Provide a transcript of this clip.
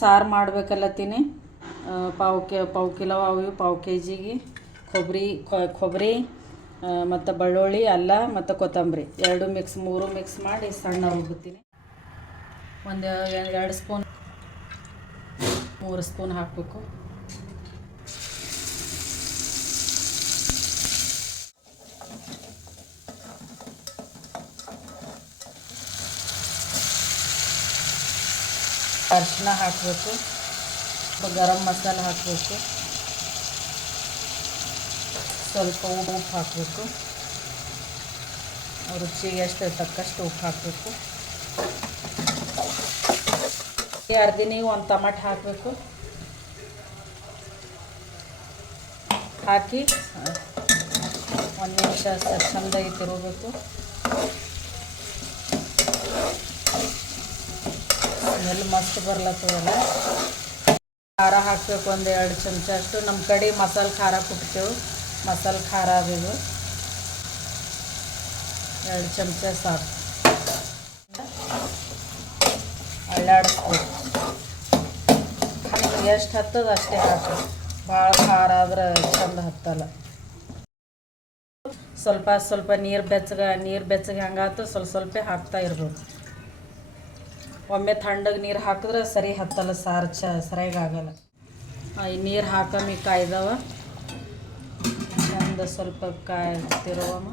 ಸಾರು ಮಾಡಬೇಕಲ್ಲತ್ತೀನಿ. ಪಾವು ಕಿಲೋ ಅವು ಪಾವು ಕೆ ಜಿಗೆ ಕೊಬ್ಬರಿ ಮತ್ತು ಬೆಳ್ಳುಳ್ಳಿ ಅಲ್ಲ ಮತ್ತು ಕೊತ್ತಂಬರಿ ಮೂರು ಮಿಕ್ಸ್ ಮಾಡಿ ಸಣ್ಣ ರುಬ್ಬುತ್ತೀನಿ. ಒಂದು 2 ಸ್ಪೂನ್ 3 ಸ್ಪೂನ್ ಹಾಕಬೇಕು. ಅರಿಶಿನ ಹಾಕಬೇಕು, ಗರಂ ಮಸಾಲ ಹಾಕಬೇಕು, ಸ್ವಲ್ಪ ಉಪ್ಪು ಹಾಕಬೇಕು, ರುಚಿಗೆ ಎಷ್ಟು ತಕ್ಕಷ್ಟು ಉಪ್ಪು ಹಾಕಬೇಕು. ಅರ್ದಿನಿಗೆ ಒಂದು ಟಮಾಟೊ ಹಾಕಬೇಕು. ಹಾಕಿ 1 ನಿಮಿಷ ಚೆಂದಾಗಿ ತಿರುಗಬೇಕು. ಸ್ಮೆಲ್ ಮಸ್ತ್ ಬರ್ಲತ್ತದಲ್ಲ. ಖಾರ ಹಾಕಬೇಕು, 1-2 ಚಮಚ ಅಷ್ಟು. ನಮ್ಮ ಕಡೆ ಮಸಾಲೆ ಖಾರ ಕುಟ್ತೇವೆ, ಮಸಾಲೆ ಖಾರ ಅದು 2 ಚಮಚ ಸಾಕು. ಅಳ್ಳಾಡಿಸ್ಬೇಕು. ಎಷ್ಟು ಹತ್ತದ ಅಷ್ಟೇ ಹಾಕಿ, ಭಾಳ ಖಾರ ಆದ್ರೆ ಚಂದ ಹತ್ತಲ್ಲ. ಸ್ವಲ್ಪ ನೀರು ಬೆಚ್ಚಗೆ ಹಂಗಾತು ಸ್ವಲ್ಪ ಹಾಕ್ತಾ ಇರ್ಬೇಕು. ಒಮ್ಮೆ ತಣ್ಣಗೆ ನೀರು ಹಾಕಿದ್ರೆ ಸರಿ ಹತ್ತಲ್ಲ, ಸಾರು ಸರಿಯಾಗಿ ಆಗಲ್ಲ. ಈ ನೀರು ಹಾಕಮ್ಮಿ ಕಾಯ್ದವ ಚಂದ ಸ್ವಲ್ಪ ತಿರುವಮ್ಮ.